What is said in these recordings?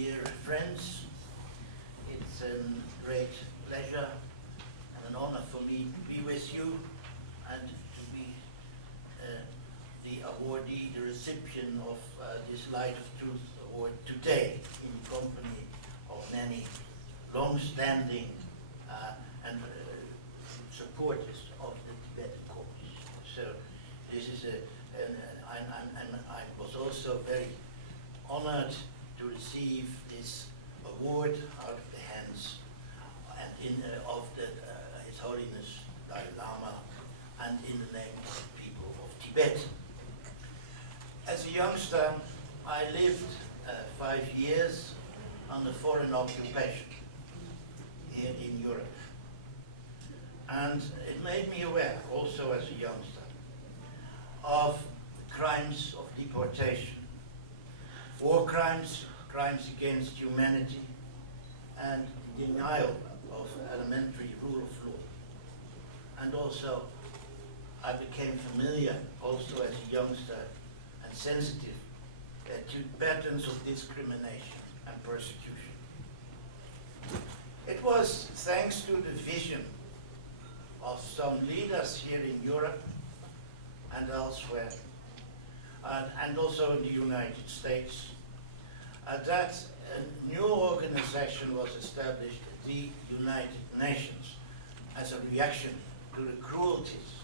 dear friends, it's a great pleasure and an honor for me to be with you and to be the awardee, the recipient of this Light of Truth Award today in company of many long-standing and supporters of the Tibetan cause. So this is and I was also very honored to receive this award out of the hands and of His Holiness Dalai Lama and in the name of the people of Tibet. As a youngster, I lived 5 years under foreign occupation here in Europe. And it made me aware, also as a youngster, of crimes of deportation, war crimes, crimes against humanity, and denial of elementary rule of law. And also, I became familiar, also as a youngster, and sensitive to patterns of discrimination and persecution. It was thanks to the vision of some leaders here in Europe and elsewhere, and also in the United States, that a new organization was established, the United Nations, as a reaction to the cruelties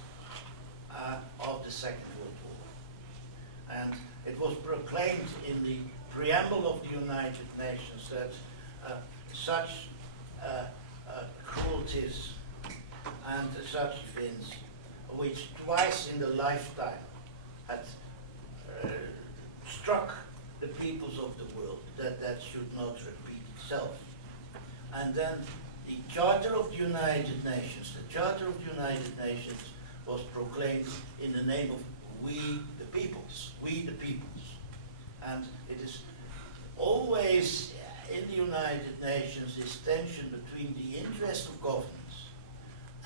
of the Second World War. And it was proclaimed in the preamble of the United Nations that such cruelties and such events, which twice in the lifetime had struck the peoples of the world, that should not repeat itself. And then the Charter of the United Nations, was proclaimed in the name of we the peoples. And it is always in the United Nations this tension between the interest of governments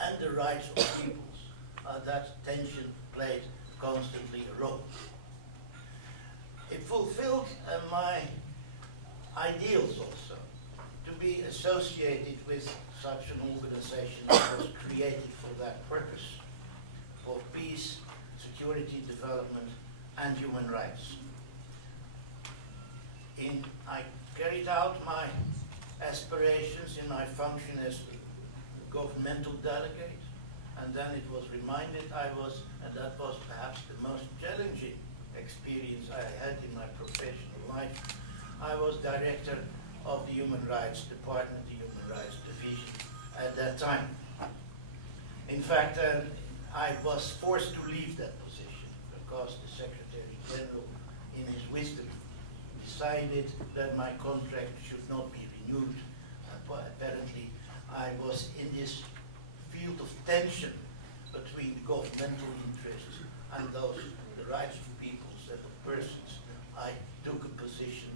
and the rights of peoples. That tension played constantly a role. It fulfilled my ideals also, to be associated with such an organization that was created for that purpose, for peace, security, development, and human rights. I carried out my aspirations in my function as a governmental delegate, and then it was reminded and that was perhaps the most challenging experience I had in my professional life. I was director of the Human Rights Department, the Human Rights Division at that time. In fact, I was forced to leave that position because the Secretary General, in his wisdom, decided that my contract should not be renewed. Apparently, I was in this field of tension between the governmental interests and those, the rights of peoples and of persons. I took a position,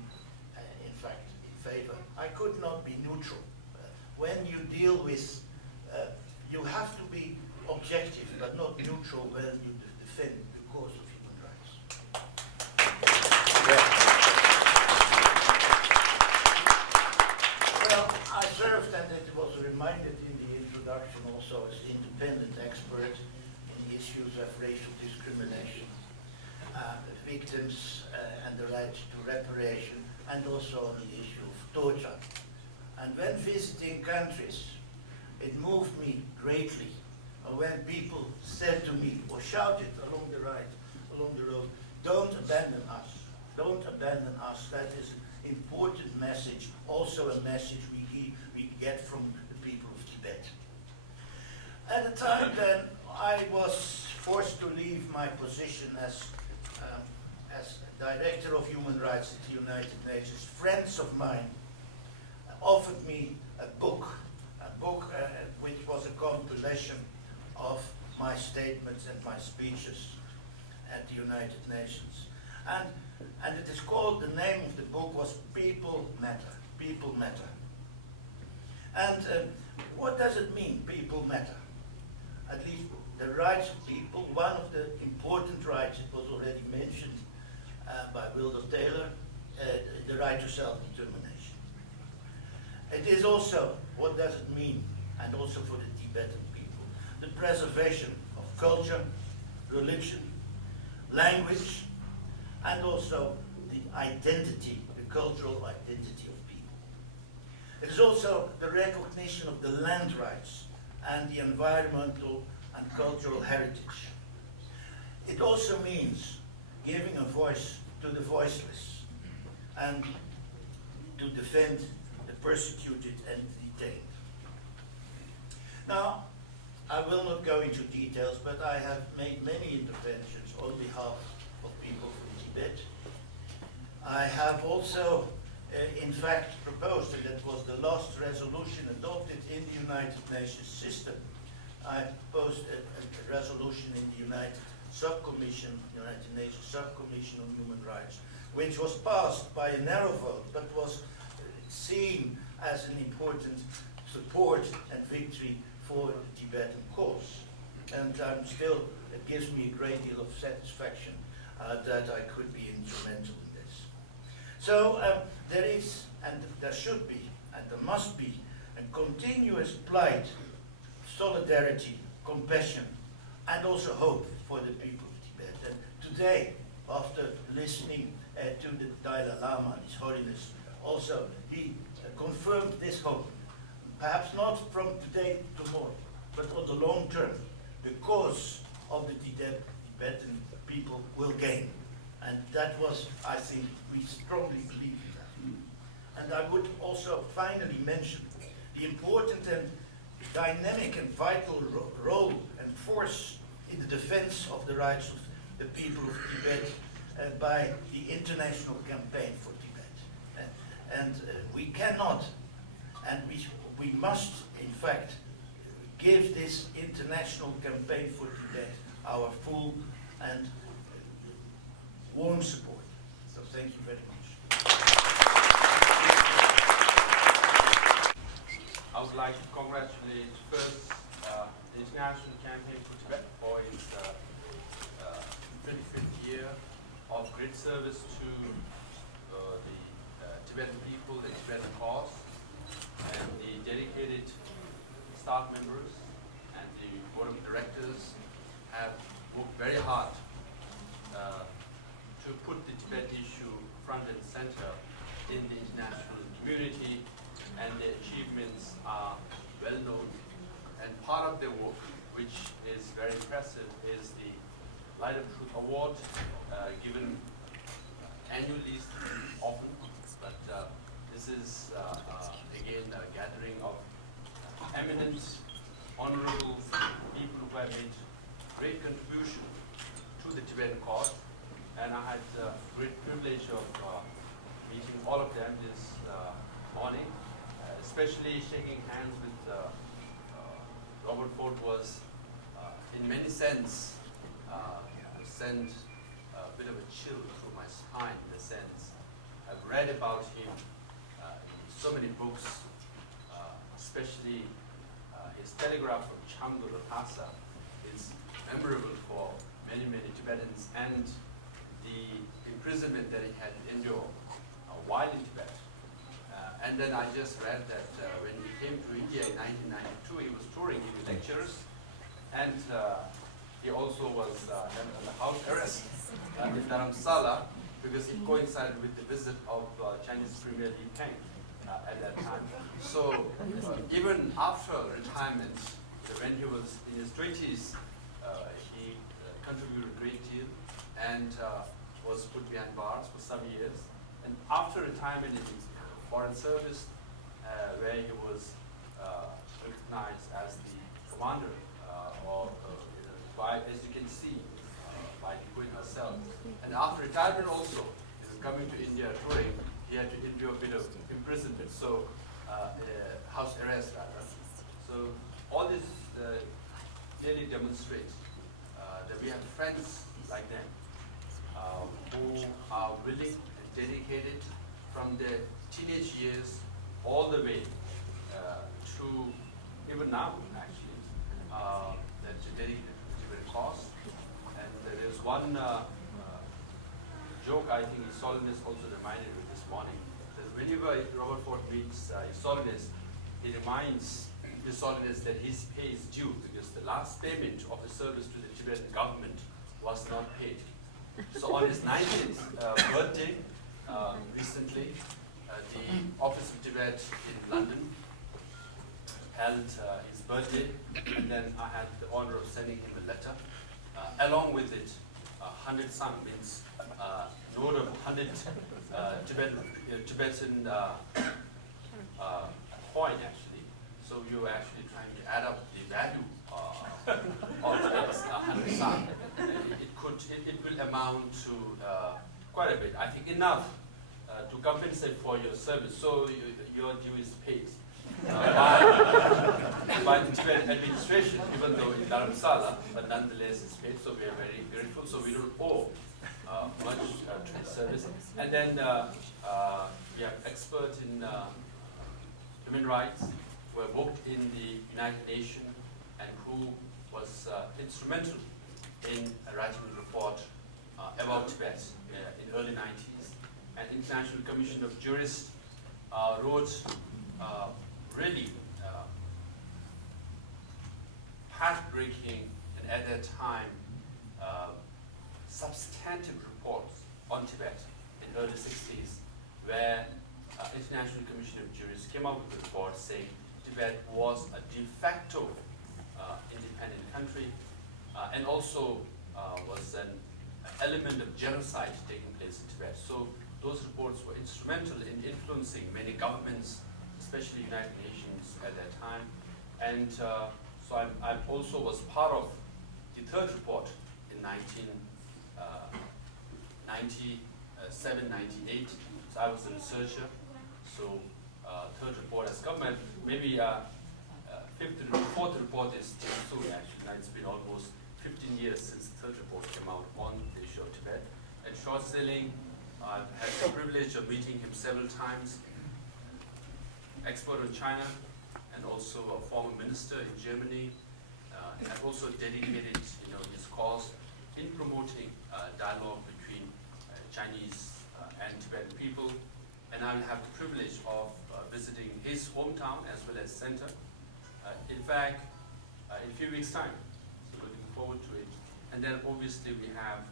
in fact, in favor. I could not be neutral. When you deal with, you have to be objective but not neutral when you defend the cause of human rights. Well, I served, and it was reminded in the introduction also, as independent expert in the issues of racial discrimination, victims and the right to reparation, and also on the issue of torture. And when visiting countries, it moved me greatly when people said to me or shouted along the road, don't abandon us, don't abandon us. That is an important message, also a message we get from the people of Tibet. At the time then, I was forced to leave my position as Director of Human Rights at the United Nations. Friends of mine offered me a book which was a compilation of my statements and my speeches at the United Nations. And it is called, the name of the book was People Matter, People Matter. And what does it mean, people matter? At least the rights of people, one of the important rights, it was already mentioned by Wilder Taylor, the right to self-determination. It is also, what does it mean, and also for the Tibetan people, the preservation of culture, religion, language, and also the identity, the cultural identity of people. It is also the recognition of the land rights and the environmental and cultural heritage. It also means giving a voice to the voiceless and to defend the persecuted and detained. Now, I will not go into details, but I have made many interventions on behalf of people from Tibet. I have also, in fact, proposed, and that was the last resolution adopted in the United Nations system. I proposed a resolution in the United Nations Subcommission on Human Rights, which was passed by a narrow vote, but was seen as an important support and victory for the Tibetan cause. And it gives me a great deal of satisfaction that I could be instrumental in this. So there is, and there should be, and there must be, a continuous plight, solidarity, compassion, and also hope for the people of Tibet. And today, after listening to the Dalai Lama, His Holiness, also he confirmed this hope. Perhaps not from today to tomorrow, but on the long term, the cause of the Tibetan people will gain. And that was, I think, we strongly believe in that. And I would also finally mention the important and dynamic and vital role and force in the defense of the rights of the people of Tibet by the international campaign for Tibet. And we cannot, and we must, in fact, give this international campaign for Tibet our full and warm support. So thank you very much. I would like to congratulate first the International Campaign for Tibet for its 25th year of great service to the Tibetan people, the Tibetan cause, and the dedicated staff members and the board of directors have worked very hard to put the Tibet issue front and center in the international community, and their achievements are well known. And part of their work, which is very impressive, is the Light of Truth Award, given annually often, but this is again a gathering of eminent, honorable people who have made great contribution to the Tibetan cause, and I had the great privilege of meeting all of them this morning, especially shaking hands with Robert Ford was, in many sense, sent a bit of a chill through my spine, in the sense I've read about him in so many books, especially his telegraph from Chamdo Lhasa is memorable for many, many Tibetans, and the imprisonment that he had endured while in Tibet. And then I just read that when he came to India in 1992, he was touring, giving lectures, and he also was under house arrest in Dharamsala because it coincided with the visit of Chinese Premier Li Peng at that time. So even after retirement, when he was in his 20s, he contributed a great deal and was put behind bars for some years. And after retirement in foreign service, where he was recognized as the commander, by, as you can see, by the Queen herself. And after retirement also, he was coming to India touring, he had to endure a bit of imprisonment, so house arrest rather. So all this clearly demonstrates that we have friends like them who are willing and dedicated from their teenage years all the way to even now, actually, that dedicated to the cause. And there is one joke I think His Holiness also reminded me this morning, that whenever Robert Ford meets His Holiness, he reminds His Holiness that his pay is due because the last payment of the service to the Tibetan government was not paid. So on his 90th birthday, recently, the Office of Tibet in London held his birthday, and then I had the honor of sending him a letter. Along with it, 100 sang means note of 100 Tibetan coin actually. So you're actually trying to add up the value of this 100 sang. It will amount to quite a bit. I think enough to compensate for your service. So your due is paid by the Tibetan administration, even though in Dharamsala, but nonetheless it's paid. So we are very grateful. So we don't owe much to the service. And then we have experts in human rights who have worked in the United Nations and who was instrumental in writing a report about Tibet in early 90s. And International Commission of Jurists wrote really heartbreaking and at that time substantive reports on Tibet in early 60s, where International Commission of Jurists came up with a report saying Tibet was a de facto independent country and also was an element of genocide taking place in Tibet. So those reports were instrumental in influencing many governments, especially United Nations at that time. And so I also was part of the third report in 1997, 98. So I was a researcher. So third report has come, and maybe fourth report is still soon actually. Now it's been almost 15 years since the third report came out on the issue of Tibet. And short selling, I've had the privilege of meeting him several times. Expert on China, and also a former minister in Germany, and also dedicated, his cause in promoting dialogue between Chinese and Tibetan people. And I will have the privilege of visiting his hometown as well as center. In fact, in a few weeks' time. So looking forward to it. And then obviously we have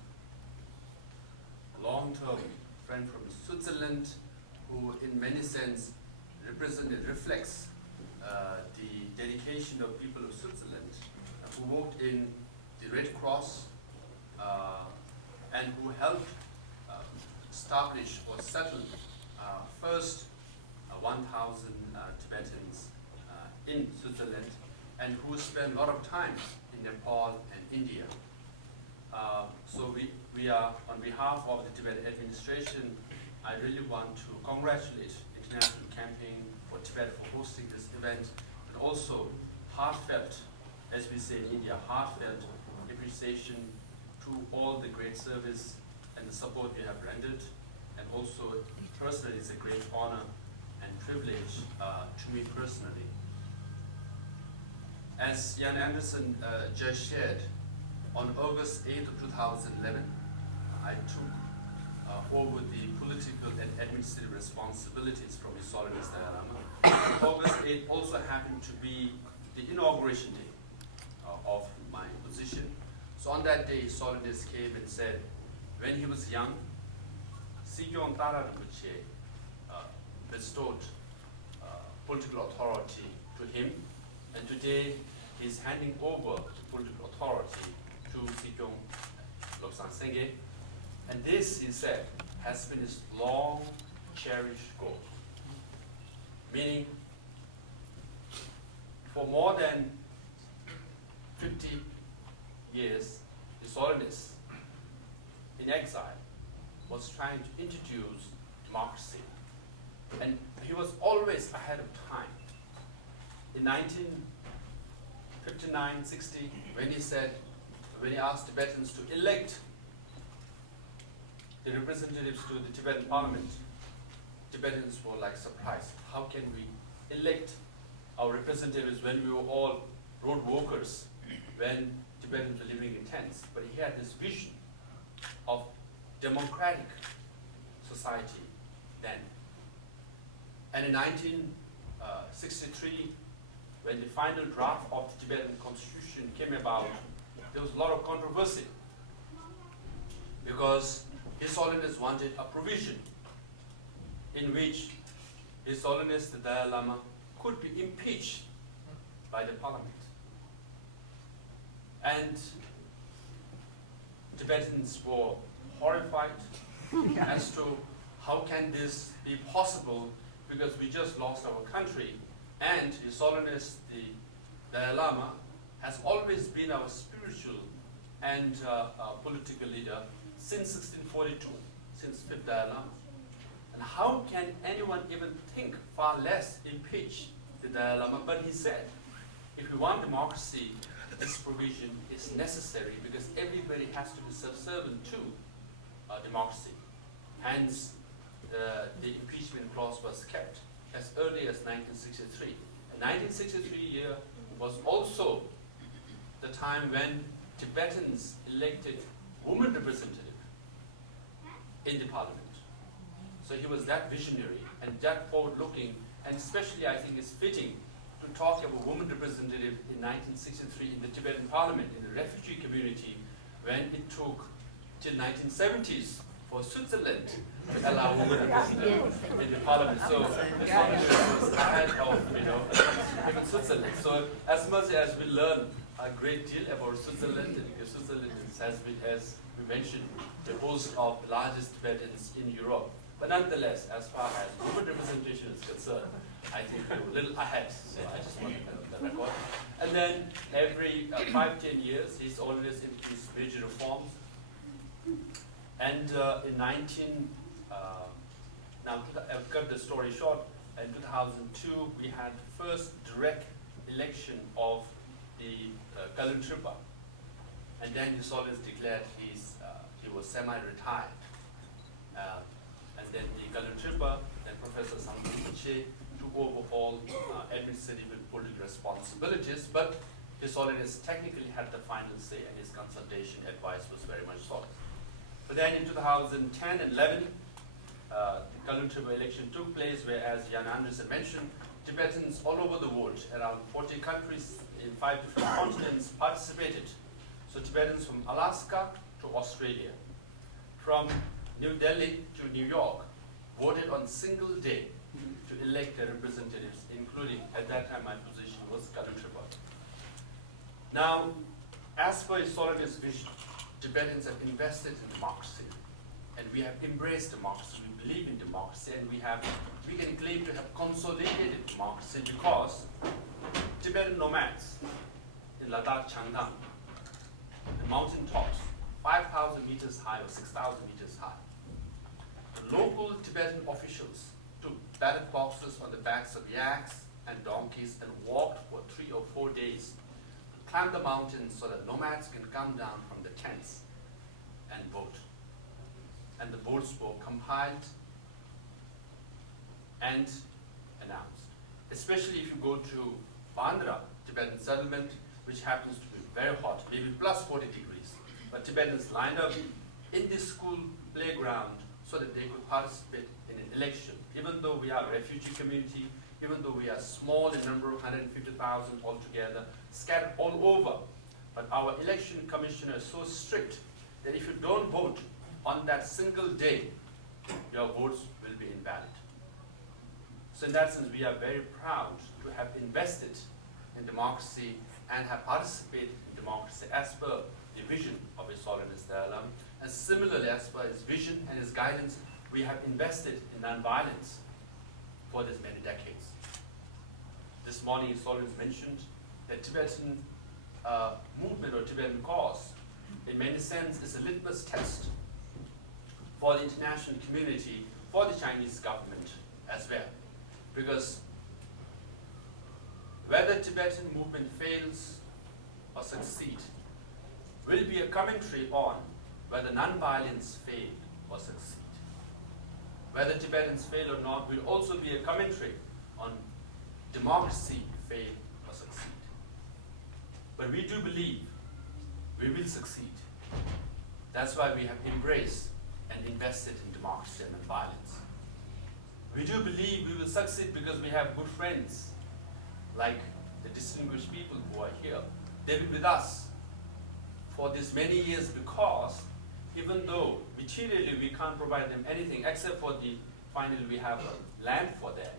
a long-term friend from Switzerland who in many sense reflects the dedication of people of Switzerland who worked in the Red Cross and who helped establish or settle first 1,000 Tibetans in Switzerland, and who spent a lot of time in Nepal and India. So we are, on behalf of the Tibetan administration, I really want to congratulate International Campaign for Tibet for hosting this event, and also heartfelt, as we say in India, heartfelt appreciation to all the great service and the support you have rendered. And also, personally, it's a great honor and privilege to me personally. As Jan Anderson just shared, on August 8th of 2011, I took over the political and administrative responsibilities from His Holiness Dalai Lama. August 8th also happened to be the inauguration day of my position. So on that day, His Holiness came and said, when he was young, Sikyong Tara Rinpoche bestowed political authority to him, and today he's handing over the political authority to Sikyong Lobsang Sengye. And this, he said, has been his long cherished goal. Meaning, for more than 50 years, His Holiness, in exile, was trying to introduce democracy. And he was always ahead of time. In 1959-60, when he asked Tibetans to elect the representatives to the Tibetan parliament, Tibetans were like surprised. How can we elect our representatives when we were all road walkers, when Tibetans were living in tents? But he had this vision of democratic society then. And in 1963, when the final draft of the Tibetan constitution came about, there was a lot of controversy because His Holiness wanted a provision in which His Holiness the Dalai Lama could be impeached by the parliament. And Tibetans were horrified as to how can this be possible, because we just lost our country, and His Holiness the Dalai Lama has always been our spiritual and political leader since 1642, since 5th Dalai Lama. And how can anyone even think, far less impeach the Dalai Lama? But he said, if we want democracy, this provision is necessary because everybody has to be subservient to democracy. Hence, the impeachment clause was kept as early as 1963. And 1963 year was also the time when Tibetans elected women representative in the parliament. So he was that visionary and that forward-looking, and especially I think it's fitting to talk about women representative in 1963 in the Tibetan parliament, in the refugee community, when it took till 1970s for Switzerland to allow women representatives in the parliament. So it's not just ahead of, even Switzerland. So as much as we learn a great deal about Switzerland, and because Switzerland has been, as we mentioned, the host of the largest Tibetans in Europe. But nonetheless, as far as women representation is concerned, I think we're a little ahead. So I just want to put the record. And then every 5-10 years, His Holiness introduced major reforms. And in now I've cut the story short, in 2002 we had the first direct election of the Kalun Trippa. And then His Holiness declared he was semi-retired. And then the Kalun Trippa, then Professor Samdhiche took over all administrative and political responsibilities, but His Holiness technically had the final say, and his consultation advice was very much sought. But then in 2010 and 11, the Kalun Trippa election took place, where, as Jan Andersen mentioned, Tibetans all over the world, around 40 countries in 5 different continents, participated. So Tibetans from Alaska to Australia, from New Delhi to New York, voted on single day to elect their representatives, including, at that time, my position was Kalun Trippa. Now, as per His Holiness' vision, Tibetans have invested in democracy, and we have embraced democracy. We believe in democracy, and we can claim to have consolidated democracy because Tibetan nomads in Ladakh, Changdang, the mountain tops, 5,000 meters high or 6,000 meters high. The local Tibetan officials took ballot boxes on the backs of yaks and donkeys and walked for 3 or 4 days to climb the mountains so that nomads can come down from the tents and vote. And the votes were compiled and announced. Especially if you go to Bandra, Tibetan settlement, which happens to be very hot, maybe plus 40 degrees. But Tibetans lined up in the school playground so that they could participate in an election. Even though we are a refugee community, even though we are small in number of 150,000 altogether, scattered all over, but our election commissioner is so strict that if you don't vote on that single day, your votes will be invalid. So in that sense, we are very proud to have invested in democracy and have participated in democracy as per the vision of His Holiness Dalai Lama. And similarly, as per his vision and his guidance, we have invested in nonviolence for this many decades. This morning, His Holiness mentioned that Tibetan movement or Tibetan cause, in many sense, is a litmus test for the international community, for the Chinese government as well. Because whether Tibetan movement fails or succeeds will be a commentary on whether non-violence failed or succeed. Whether Tibetans fail or not will also be a commentary on democracy fail or succeed. But we do believe we will succeed. That's why we have embraced and invested in democracy and non-violence. We do believe we will succeed because we have good friends, like the distinguished people who are here. They've been with us for this many years because even though materially we can't provide them anything except for finally we have a land for them,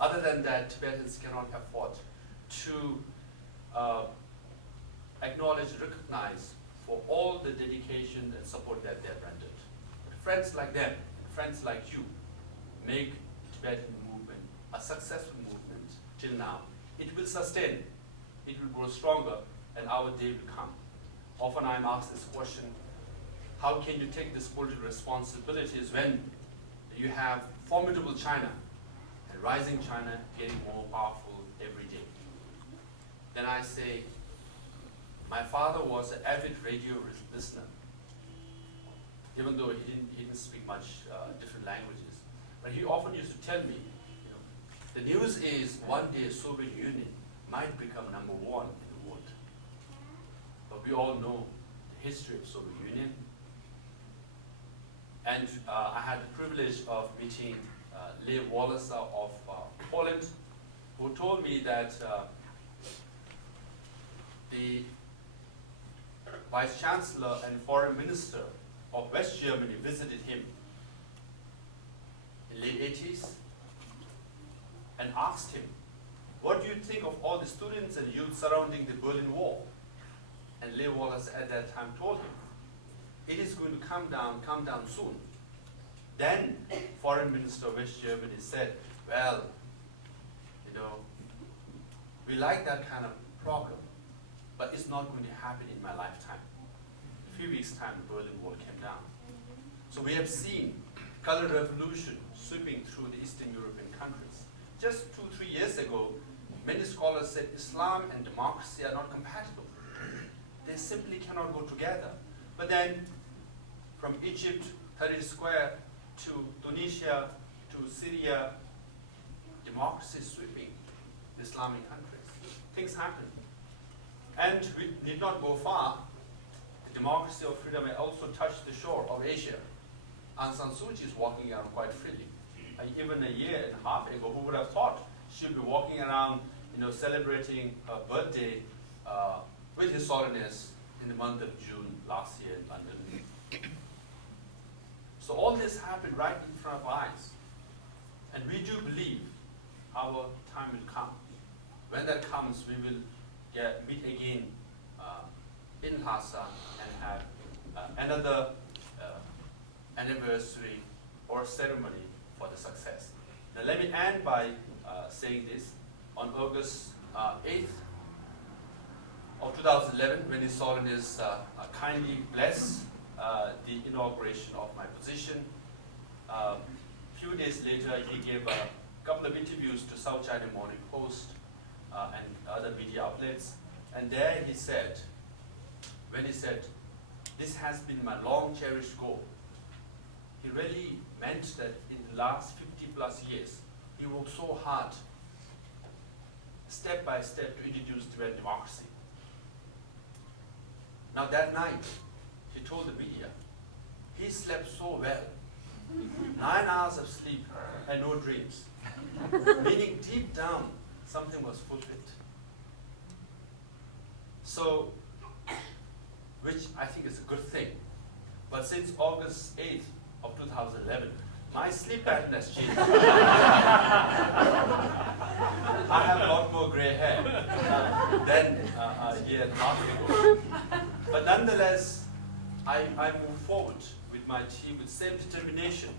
other than that Tibetans cannot afford to acknowledge, recognize for all the dedication and support that they have rendered. But friends like them, friends like you, make Tibetan movement a successful movement till now. It will sustain, it will grow stronger, and our day will come. Often I'm asked this question, how can you take this political responsibilities when you have formidable China and rising China getting more powerful every day? Then I say, my father was an avid radio listener, even though he didn't speak much different languages. But he often used to tell me, the news is one day Soviet Union might become #1 in the world. But we all know the history of Soviet Union. And I had the privilege of meeting Lech Walesa of Poland, who told me that the Vice Chancellor and Foreign Minister of West Germany visited him in late 80s and asked him, what do you think of all the students and youth surrounding the Berlin Wall? And Lech Walesa at that time told him, it is going to come down soon. Then Foreign Minister of West Germany said, well, we like that kind of program, but it's not going to happen in my lifetime. A few weeks' time, the Berlin Wall came down. So we have seen color revolution sweeping through the Eastern European countries. Just 2-3 years ago, many scholars said Islam and democracy are not compatible. They simply cannot go together. But then, from Egypt, Tahrir Square, to Tunisia, to Syria, democracy is sweeping the Islamic countries. Things happen. And we did not go far. The democracy of freedom may also touch the shore of Asia. Aung San Suu Kyi is walking around quite freely. Even a year and a half ago, who would have thought she would be walking around, celebrating her birthday with His Holiness in the month of June last year in London. So all this happened right in front of our eyes. And we do believe our time will come. When that comes, we will meet again in Lhasa and have another anniversary or ceremony for the success. Now let me end by saying this. On August 8th of 2011, when His Holiness kindly blessed the inauguration of my position, a few days later he gave a couple of interviews to South China Morning Post and other media outlets, and there he said, this has been my long cherished goal, he really meant that in the last 50+ years, he worked so hard, step by step, to introduce Tibetan democracy. Now that night, he told the media, he slept so well, 9 hours of sleep and no dreams, meaning deep down, something was fulfilled. So, which I think is a good thing. But since August 8th of 2011, my sleep pattern has changed. I have a lot more gray hair than a year and a half ago. But nonetheless, I move forward with my team with same determination,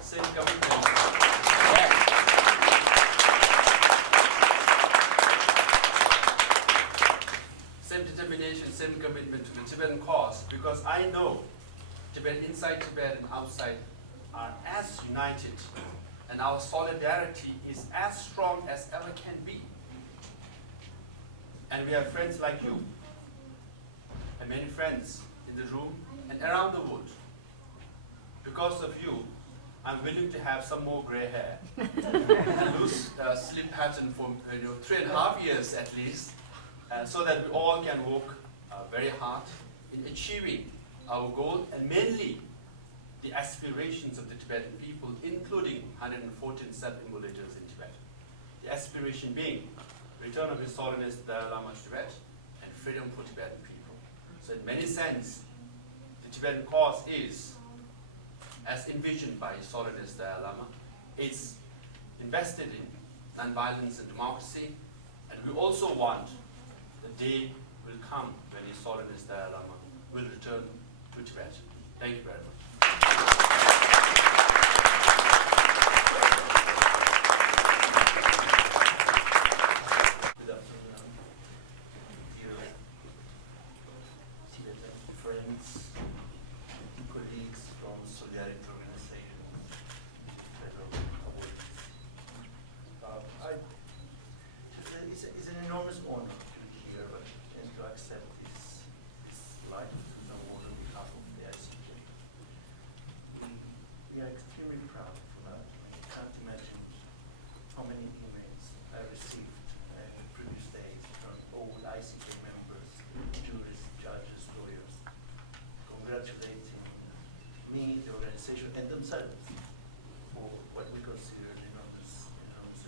same commitment. Same determination, same commitment to the Tibetan cause, because I know Tibet, inside Tibet and outside, are as united, and our solidarity is as strong as ever can be. And we have friends like you, and many friends in the room and around the world. Because of you, I'm willing to have some more gray hair, and lose sleep pattern for 3.5 years at least, so that we all can work very hard in achieving our goal, and mainly the aspirations of the Tibetan people, including 114 self-immolators in Tibet. The aspiration being return of His Holiness the Dalai Lama to Tibet and freedom for Tibetan people. So in many sense, the Tibetan cause is, as envisioned by His Holiness the Dalai Lama, is invested in non-violence and democracy, and we also want the day will come when His Holiness the Dalai Lama will return to Tibet. Thank you very much. Good afternoon, dear Tibetan friends, colleagues from Solidarity Organization, fellow awardees. It's an enormous honor to be here and to accept this life award on behalf of the ICJ. We are extremely proud for that. I can't imagine how many emails I received in the previous days from all ICJ members, jurists, judges, lawyers, congratulating me, the organization, and themselves for what we consider an enormous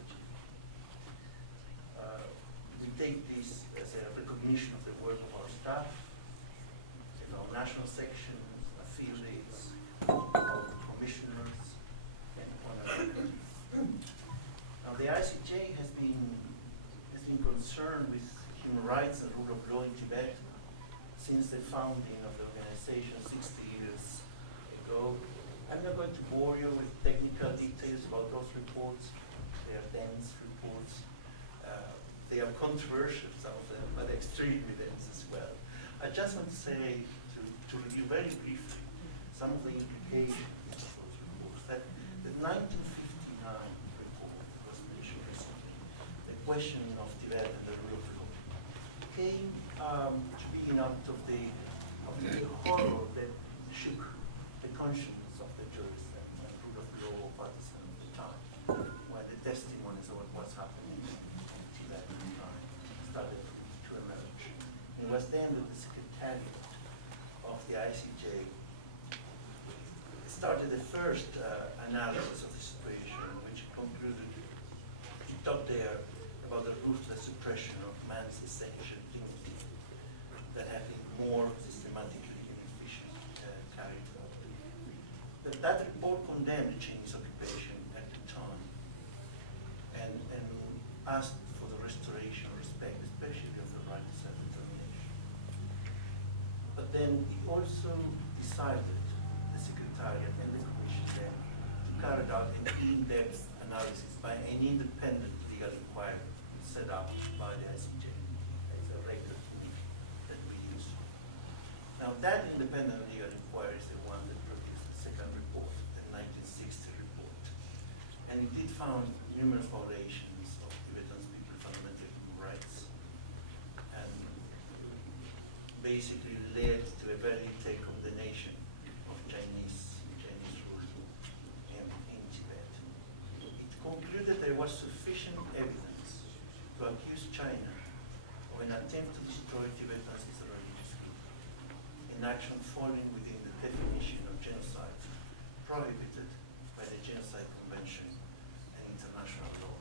achievement. We take this as a recognition of the work of our staff, of our national sections, affiliates, our commissioners, and honoraries. Now, the ICJ has been concerned with human rights and rule of law in Tibet since the founding of the organization 60 years ago. I'm not going to bore you with technical details about those reports. They are dense reports. They are controversial, some of them, but extremely dense as well. I just want to say, to review very briefly some of the implications of those reports. That the 1959 report was issued recently, the questioning of Tibet and the rule of law, came to be out of the horror that shook the conscience of the jurists and rule of law partisans at the time, when the testimonies of what's happening in Tibet at the time started to emerge. It was then that the Secretariat of the ICJ started the first analysis of the situation, which concluded, it talked there about the ruthless suppression of man's essential dignity that had been more systematically and efficiently carried out. That report condemned the Chinese occupation at the time and asked for the restoration of respect, especially of the right to self-determination. But then it also decided, the Secretariat and the Commission then, to carry out an in-depth analysis by an independent legal inquiry set up by the ICJ as a regular technique that we use. Now that independent legal inquiry is the one that produced the second report, the 1960 report. And it did found numerous violations of Tibetan people's fundamental human rights and basically led to a very detailed condemnation of Chinese rule in Tibet. It concluded there was sufficient evidence to accuse China of an attempt to destroy Tibetans as a religious group, an action falling within the definition of genocide prohibited by the Genocide Convention and international law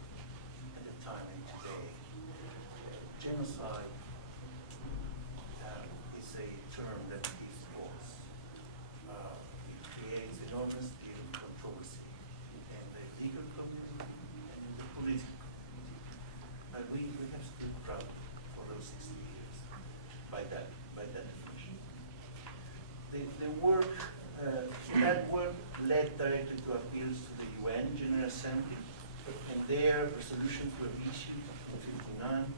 at the time and today. Genocide is a term that is false. It creates enormous deal of controversy in the legal community and in the political community. And we have stood proud for those 60 years by that definition. The work, that work led directly to appeals to the UN General Assembly, and their resolutions were issued in 59,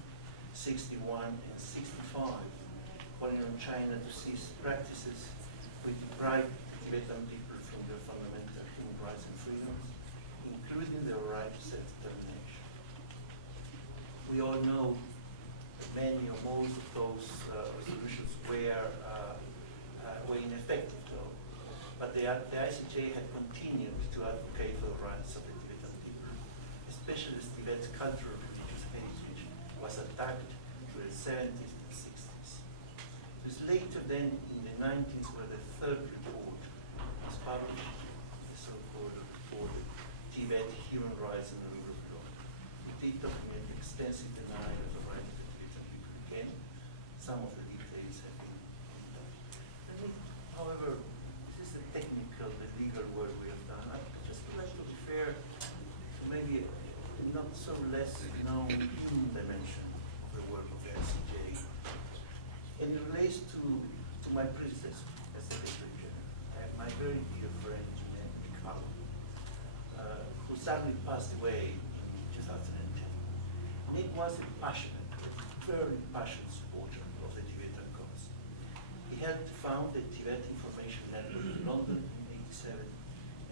61, and 65, calling on China to cease practices which deprive Tibetan people from their fundamental human rights and freedoms, including their right to self-determination. We all know that many or most of those resolutions were ineffective, though. But the ICJ had continued to advocate for the rights of the Tibetan people, especially as Tibet's cultural and religious heritage was attacked through the 70s and 60s. It was later then in the 90s where the third report was published the so-called report, Tibet, Human Rights and the Rule of Law. It did document extensive denial of the rights of the Tibetan people again. Some of the details have been however, this is the technical, the legal work we have done. I just would like to refer to maybe a not so less known human dimension of the work of the RCJ. And it relates to my predecessor as Secretary General, my very dear friend, Nick Hall, who sadly passed away in 2010. Nick was a passionate, very passionate supporter of the Tibetan cause. He helped found the Tibet Information Network in London in '87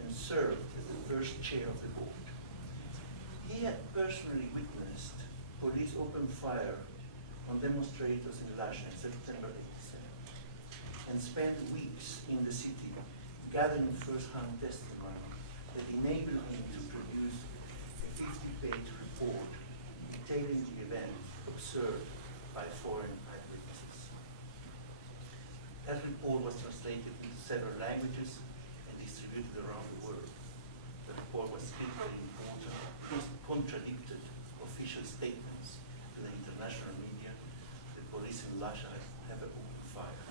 and served as the first chair of the board. He had personally witnessed police open fire on demonstrators in Lhasa in September '87 and spent weeks in the city gathering first-hand testimony that enabled him to produce a 50-page report detailing the event observed by foreign eyewitnesses. That report was translated into several languages and distributed around the world. The report was critically important, contradicted official statements to the international media. The police in Lhasa have opened fire.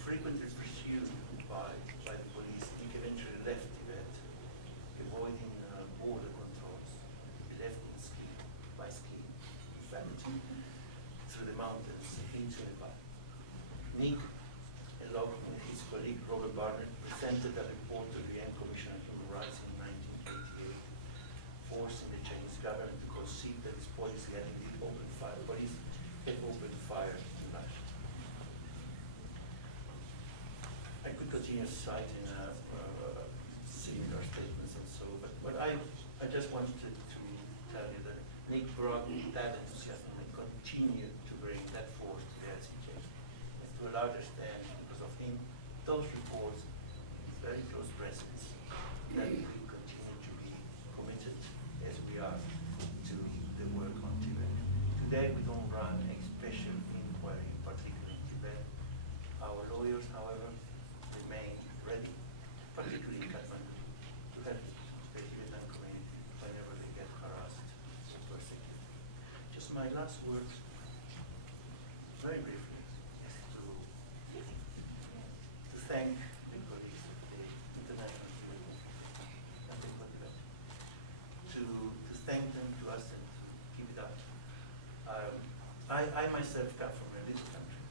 Frequently pursued by the police, he eventually left Tibet, avoiding border controls. He left by ski, in fact, through the mountains into Nepal. Nick, along with his colleague Robert Barnett, presented a report to the UN Commission on Human Rights in 1988, forcing the Chinese government to concede that its policy had indeed opened fire. Police had opened fire in Lhasa. I could continue citing similar statements and so, but I just wanted to tell you that Nick brought that enthusiasm and continued to bring that force to the RCJ. And to a large extent, because of him, those reports, his very close presence, that we continue to be committed as we are to the work on Tibet. Today we don't run a special inquiry, particularly in Tibet. Our lawyers, however, remain ready, particularly in Kathmandu, to help the Tibetan community whenever they get harassed or persecuted. Just my last words, very briefly, is to thank the colleagues of the international community, to thank them, to ask them to keep it up. I myself come from a little country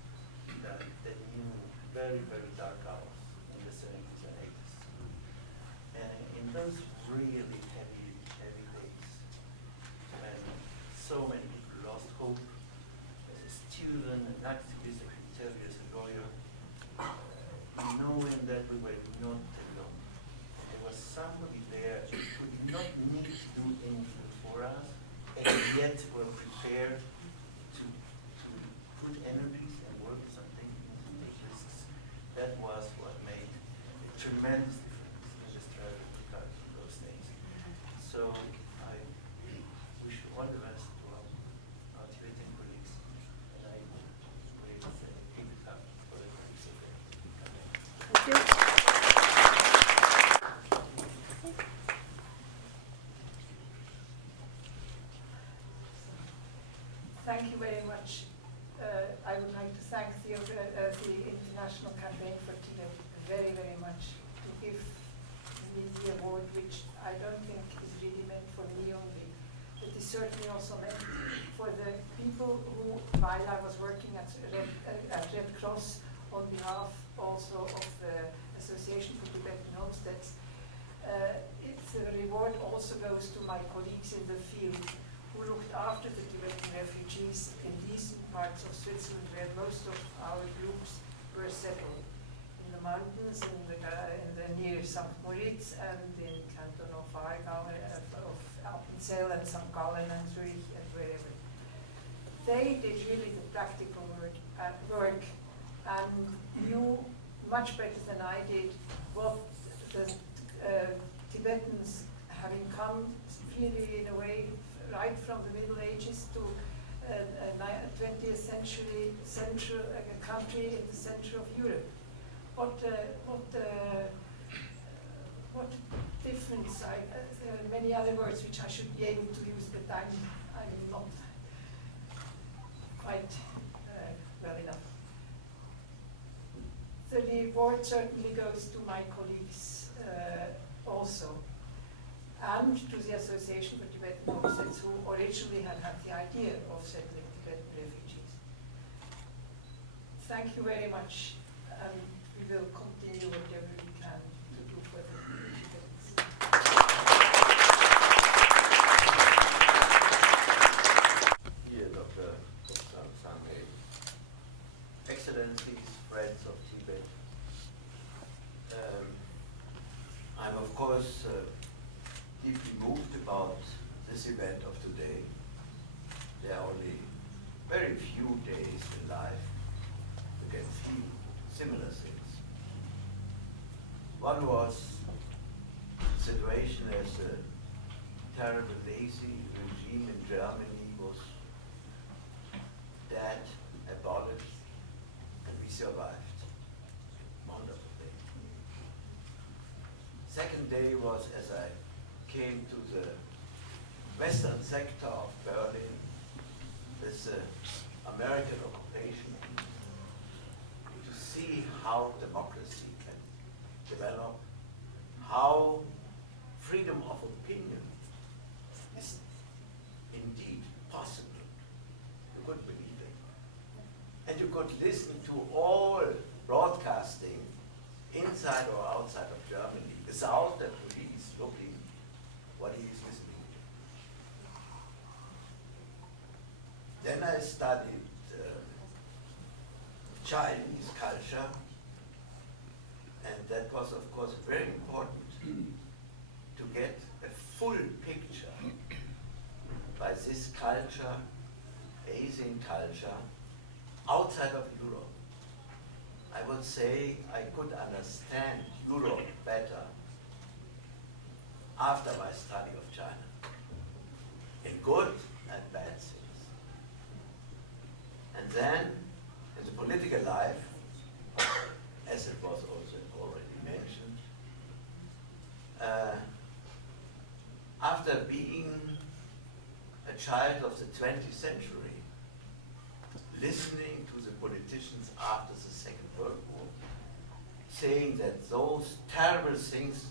that knew very, very dark hours in the 70s and 80s. And in those really heavy days, when so many people lost hope, as a student, an activist, a humanitarian, as a lawyer, knowing that we were not alone. And there was somebody there who did not need to do anything for us, and yet were prepared to put energies and work something into the risks. That was what made a tremendous difference in the struggle because of those things. So I wish you all the best to our Tibetan colleagues, and I will keep it up for the colleagues of the Thank you. Thank you very much. I would like to thank the International Campaign for Tibet very, very much to give me the award, which I don't think is really meant for me only. It is certainly also meant for the people who, while I was working at Red Cross on behalf also of the Association for Tibetan Homesteads, it's a reward also goes to my colleagues in the field who looked after the Tibetan refugees in these parts of Switzerland where most of our groups were settled. In the mountains, in the near St. Moritz and in Canton of Aargau, of Appenzell and St. Gallen and Zurich and wherever. They did really the practical work and knew much better than I did what the Tibetans, having come really in a way right from the Middle Ages to a 20th century country in the center of Europe. What difference. There are many other words which I should be able to use, but I'm not quite well enough. So the award certainly goes to my colleagues also, and to the Association for Tibetan Offsets, who originally had the idea of settling Tibetan refugees. Thank you very much, and we will continue whatever we can to do for the Tibetans. Dear Dr. Kusam Sanghe, Excellencies, friends of Tibet, I'm of course deeply moved about this event of today. There are only very few days in life you can feel similar things. One was the situation as a terrible lazy regime in Germany was dead, abolished, and we survived. Wonderful day. Second day was as I came to the western sector of Berlin, this American occupation, to see how democracy can develop, how freedom of opinion is indeed possible. You could believe it. And you could listen to all broadcasting inside or outside of Germany without the police looking what he is listening to. Then I studied Chinese culture, and that was of course very important to get a full picture by this culture, Asian culture, outside of Europe. I would say I could understand Europe better after my study of China, in good and bad things. And then, in the political life, as it was also already mentioned, after being a child of the 20th century, listening to the politicians after the Second World War, saying that those terrible things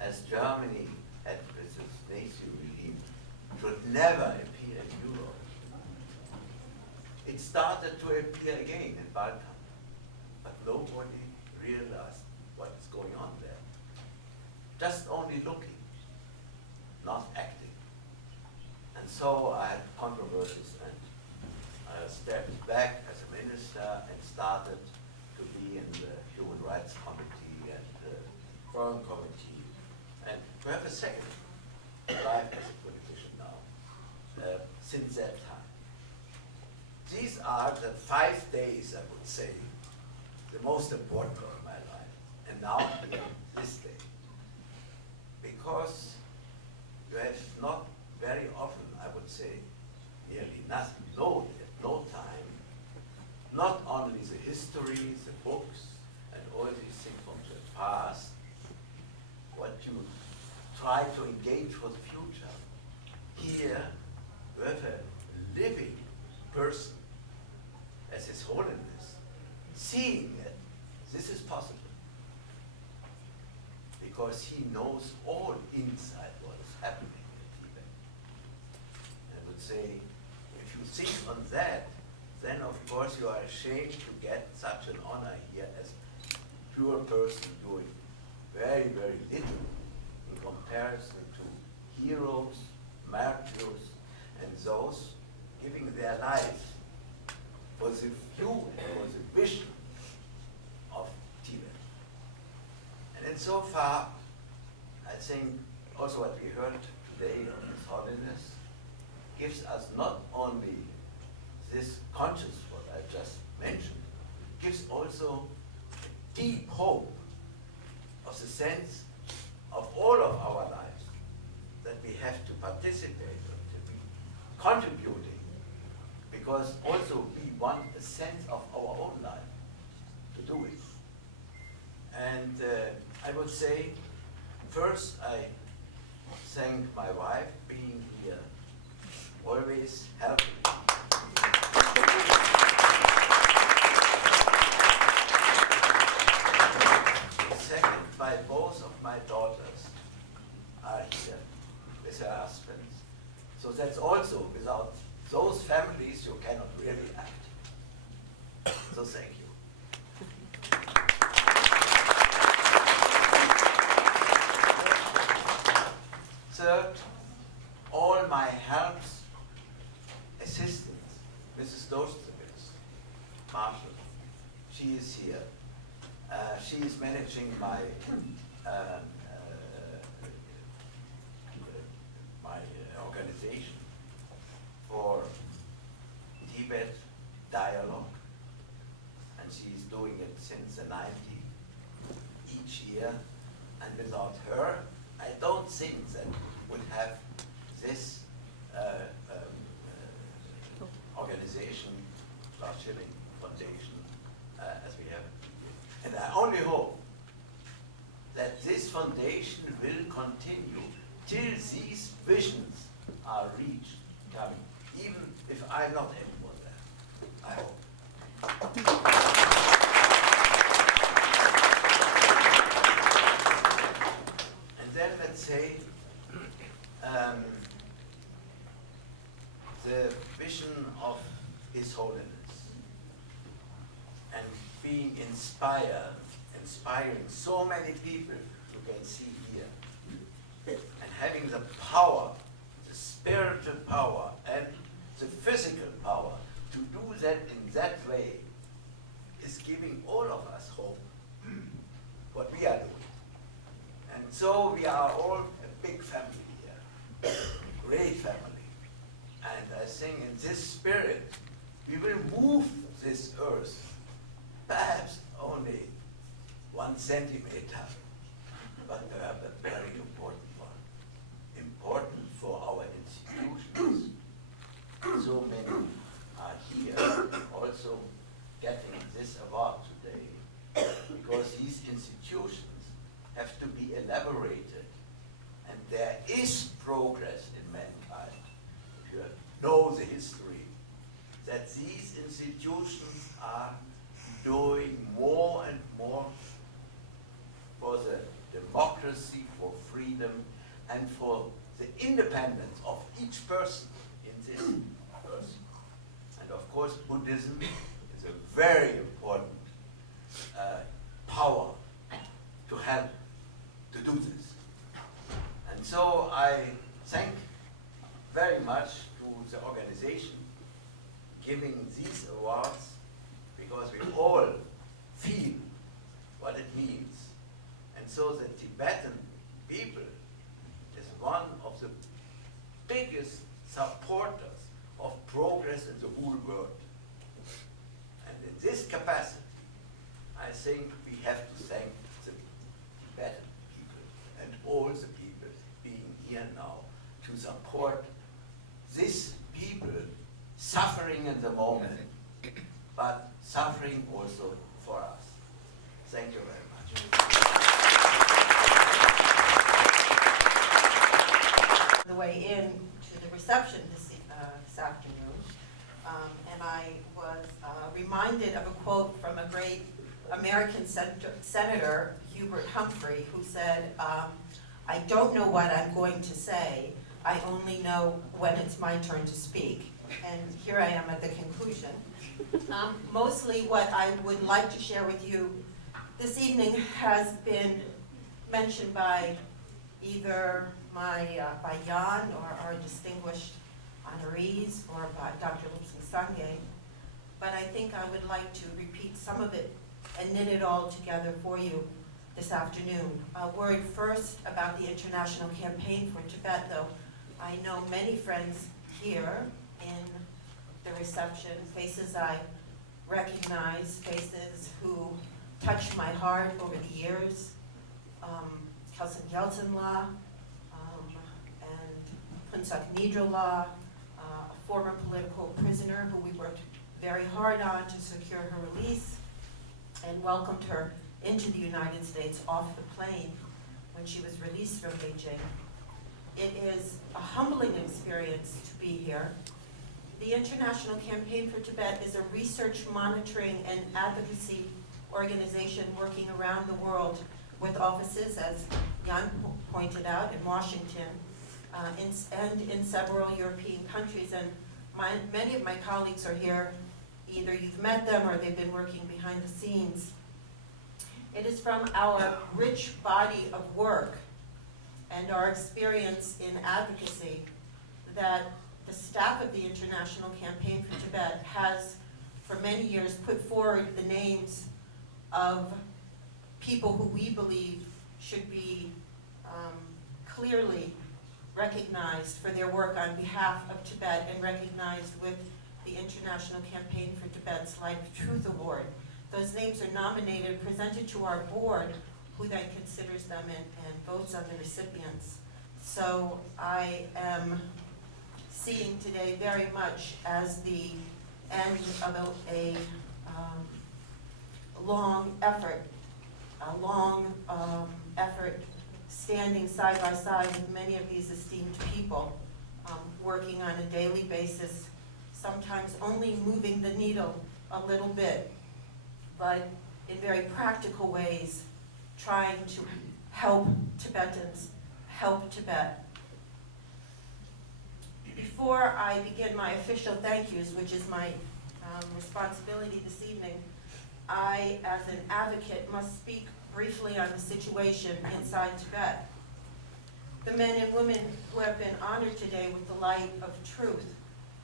as Germany had with its Nazi regime should never appear in Europe. It started to appear again in Balkan, but nobody realized what is going on there. Just only looking, not acting. And so I had controversies, and I stepped back as a minister and started to be in the Human Rights Committee and the Foreign Committee, and to have a second life as a politician now, since that time. These are the 5 days, I would say, the most important of my life, and now this day. Because you have not very often, I would say, nearly nothing, no time, not only the history, the books, and all these things from the past, what you try to engage for the future. Here, you have a living person as His Holiness, seeing that this is possible. Because he knows all inside what is happening in Tibet. I would say, if you think on that, then of course you are ashamed to get such an honor here as a pure person doing very, very little in comparison to heroes, martyrs, and those giving their lives for the view and for the vision of Tibet. And in so far, I think also what we heard today of His Holiness gives us not only this conscious, what I just mentioned, gives also a deep hope of the sense of all of our lives that we have to participate and to be contributing, because also we want a sense of our own life to do it. And I would say first, I thank my wife being here, always helping me. Second, by both of my daughters are here with their husbands. So that's also, without those families, you cannot really act. So thank you. Third, all my helps, assistants, Mrs. Dostowitz, Marshall, she is here. She is managing my organization for Tibet dialogue, and she's doing it since the 90s each year. And without her, I don't think that we would have this organization, Klaus Schilling Foundation, as we have. And I only hope that this foundation will continue till these visions are reached, coming, even if I'm not anymore there. I hope. And then let's say the vision of His Holiness and being inspiring so many people you can see here, and having the power, the spiritual power and the physical power to do that in that way is giving all of us hope, what we are doing. And so we are all a big family here, great family. And I think in this spirit, we will move this earth, perhaps only 1 centimeter, but perhaps a very important one. Important for our institutions. So many are here also getting this award today, because these institutions have to be elaborated, and there is progress in mankind. If you know the history, that these institutions are doing more and more for the democracy, for freedom, and for the independence of each person in this person. And of course, Buddhism is a very important power to help to do this. And so I thank very much to the organization giving these awards, because we all feel what it means. And so the Tibetan people is one of the biggest supporters of progress in the whole world. And in this capacity, I think we have to thank the Tibetan people and all the people being here now to support this people suffering in the moment, but suffering also for us. Thank you very much. The way in to the reception this afternoon, and I was reminded of a quote from a great American Senator, Hubert Humphrey, who said, "I don't know what I'm going to say, I only know when it's my turn to speak." And here I am at the conclusion. Mostly what I would like to share with you this evening has been mentioned by either by Jan or our distinguished honorees, or by Dr. Lupsing Sangye. But I think I would like to repeat some of it and knit it all together for you this afternoon. A word first about the international campaign for Tibet, though I know many friends here in the reception, faces I recognize, faces who touched my heart over the years. Kelsen Yeltsin-La, and Punsak Nidra-La, a former political prisoner who we worked very hard on to secure her release and welcomed her into the United States off the plane. when she was released from Beijing. It is a humbling experience to be here. The International Campaign for Tibet is a research, monitoring, and advocacy organization working around the world with offices, as Jan pointed out, in Washington and in several European countries. And many of my colleagues are here. Either you've met them or they've been working behind the scenes. It is from our rich body of work and our experience in advocacy that the staff of the International Campaign for Tibet has, for many years, put forward the names of people who we believe should be clearly recognized for their work on behalf of Tibet and recognized with the International Campaign for Tibet's Light of Truth Award. Those names are nominated, presented to our board, who then considers them and votes on the recipients. So I am seeing today very much as the end of a long effort standing side by side with many of these esteemed people, working on a daily basis, sometimes only moving the needle a little bit, but in very practical ways, trying to help Tibetans, help Tibet. Before I begin my official thank yous, which is my responsibility this evening, I, as an advocate, must speak briefly on the situation inside Tibet. The men and women who have been honored today with the light of truth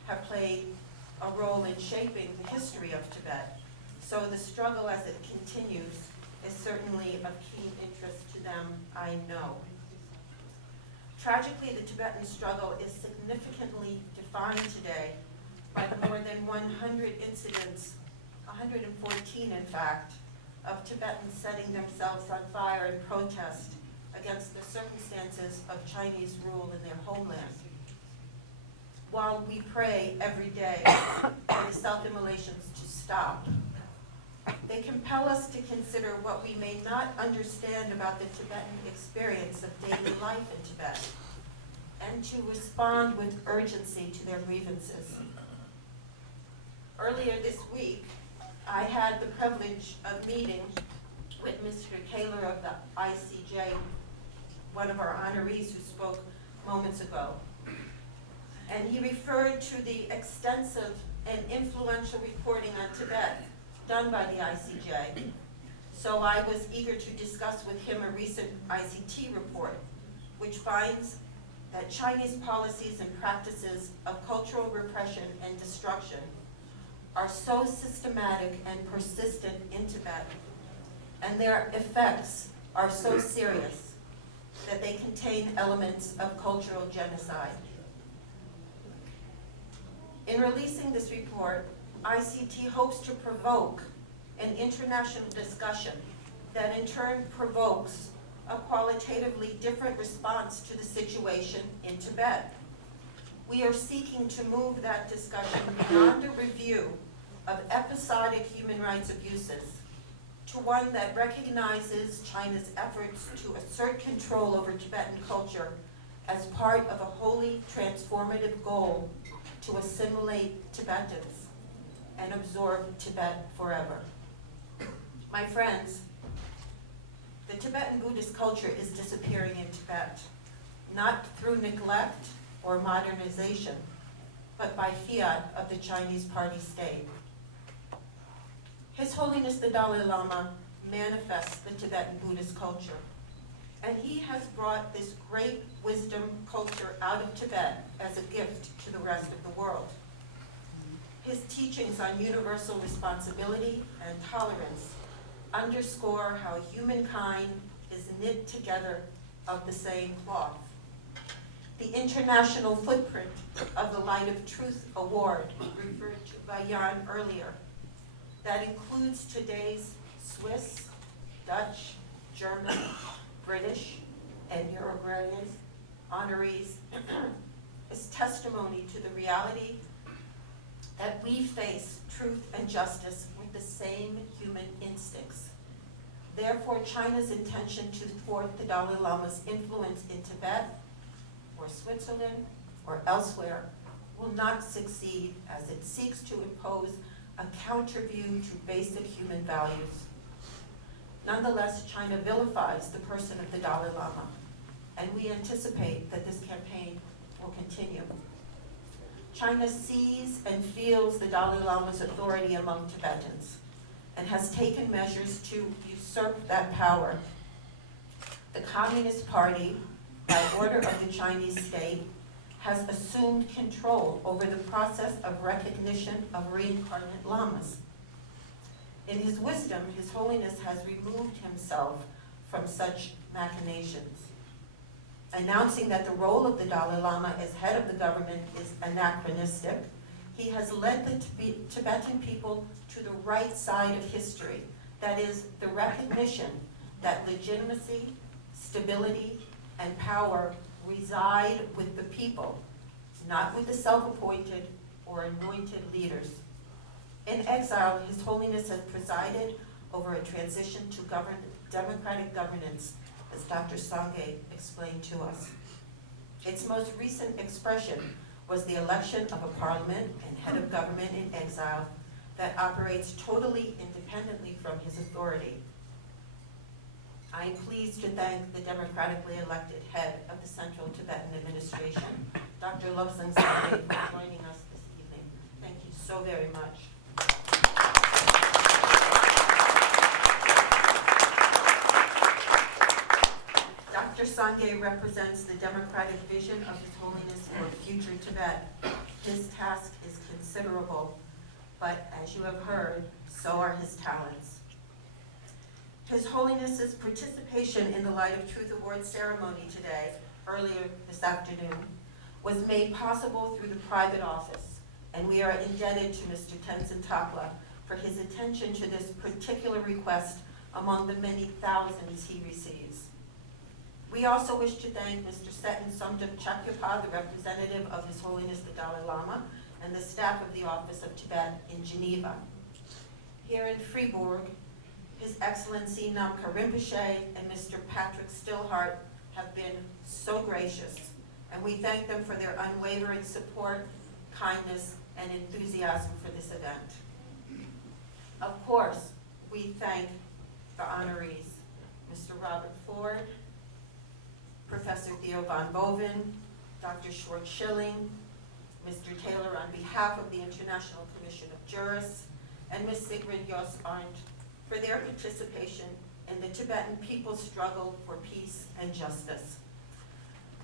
have played a role in shaping the history of Tibet. So the struggle as it continues is certainly of keen interest to them, I know. Tragically, the Tibetan struggle is significantly defined today by the more than 100 incidents, 114 in fact, of Tibetans setting themselves on fire in protest against the circumstances of Chinese rule in their homeland. While we pray every day for the self-immolations to stop, they compel us to consider what we may not understand about the Tibetan experience of daily life in Tibet, and to respond with urgency to their grievances. Earlier this week, I had the privilege of meeting with Mr. Kaler of the ICJ, one of our honorees who spoke moments ago. And he referred to the extensive and influential reporting on Tibet done by the ICJ. So I was eager to discuss with him a recent ICT report, which finds that Chinese policies and practices of cultural repression and destruction are so systematic and persistent in Tibet, and their effects are so serious that they contain elements of cultural genocide. In releasing this report, ICT hopes to provoke an international discussion that in turn provokes a qualitatively different response to the situation in Tibet. We are seeking to move that discussion beyond a review of episodic human rights abuses to one that recognizes China's efforts to assert control over Tibetan culture as part of a wholly transformative goal to assimilate Tibetans and absorb Tibet forever. My friends, the Tibetan Buddhist culture is disappearing in Tibet, not through neglect or modernization, but by fiat of the Chinese party state. His Holiness the Dalai Lama manifests the Tibetan Buddhist culture, and he has brought this great wisdom culture out of Tibet as a gift to the rest of the world. His teachings on universal responsibility and tolerance underscore how humankind is knit together of the same cloth. The international footprint of the Light of Truth Award, referred to by Jan earlier, that includes today's Swiss, Dutch, German, British, and Uruguayan honorees, is testimony to the reality that we face truth and justice with the same human instincts. Therefore, China's intention to thwart the Dalai Lama's influence in Tibet or Switzerland or elsewhere will not succeed as it seeks to impose a counter-view to basic human values. Nonetheless, China vilifies the person of the Dalai Lama, and we anticipate that this campaign will continue. China sees and feels the Dalai Lama's authority among Tibetans and has taken measures to usurp that power. The Communist Party, by order of the Chinese state, has assumed control over the process of recognition of reincarnate lamas. In his wisdom, His Holiness has removed himself from such machinations, announcing that the role of the Dalai Lama as head of the government is anachronistic. He has led the Tibetan people to the right side of history, that is, the recognition that legitimacy, stability, and power reside with the people, not with the self-appointed or anointed leaders. In exile, His Holiness has presided over a transition to democratic governance, as Dr. Sangye explained to us. Its most recent expression was the election of a parliament and head of government in exile that operates totally independently from his authority. I am pleased to thank the democratically elected head of the Central Tibetan Administration, Dr. Lobsang Sangye, for joining us this evening. Thank you so very much. Dr. Sangye represents the democratic vision of His Holiness for future Tibet. His task is considerable, but as you have heard, so are his talents. His Holiness's participation in the Light of Truth Award ceremony today, earlier this afternoon, was made possible through the private office, and we are indebted to Mr. Tenzin Takla for his attention to this particular request among the many thousands he receives. We also wish to thank Mr. Seton Somdep Chakyapa, the representative of His Holiness the Dalai Lama, and the staff of the Office of Tibet in Geneva. Here in Fribourg, His Excellency Namkha Rinpoche and Mr. Patrick Stillhart have been so gracious, and we thank them for their unwavering support, kindness, and enthusiasm for this event. Of course, we thank the honorees, Mr. Robert Ford, Professor Theo von Boven, Dr. Schwartz-Schilling, Mr. Taylor on behalf of the International Commission of Jurists, and Ms. Sigrid Jos Arndt for their participation in the Tibetan people's struggle for peace and justice.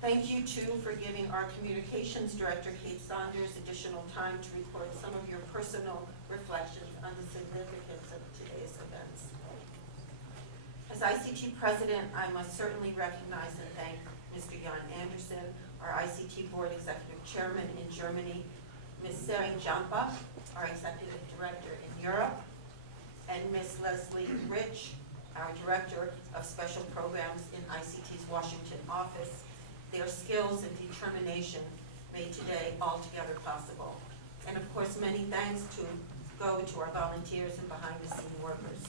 Thank you, too, for giving our Communications Director, Kate Saunders, additional time to record some of your personal reflections on the significance of today's events. As ICT President, I must certainly recognize and thank Mr. Jan Anderson, our ICT Board Executive Chairman in Germany, Ms. Sering Jampa, our Executive Director in Europe, and Ms. Leslie Rich, our Director of Special Programs in ICT's Washington office. Their skills and determination made today altogether possible. And of course, many thanks go to our volunteers and behind-the-scene workers.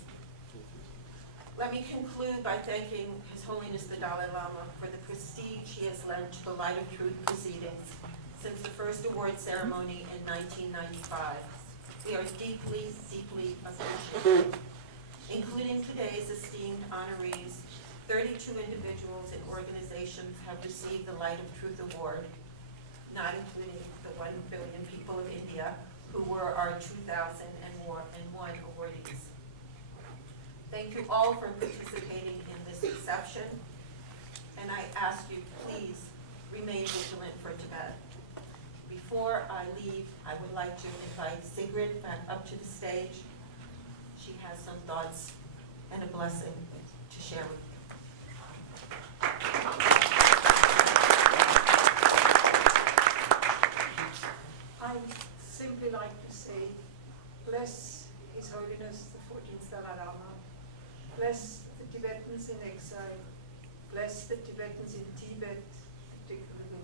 Let me conclude by thanking His Holiness the Dalai Lama for the prestige he has lent to the Light of Truth proceedings since the first award ceremony in 1995. We are deeply, deeply appreciative. Including today's esteemed honorees, 32 individuals and organizations have received the Light of Truth Award, not including the 1 billion people of India, who were our 2001 awardees. Thank you all for participating in this exception, and I ask you, please remain vigilant for Tibet. Before I leave, I would like to invite Sigrid back up to the stage. She has some thoughts and a blessing to share with you. I'd simply like to say, bless His Holiness the 14th Dalai Lama, bless the Tibetans in exile, bless the Tibetans in Tibet, particularly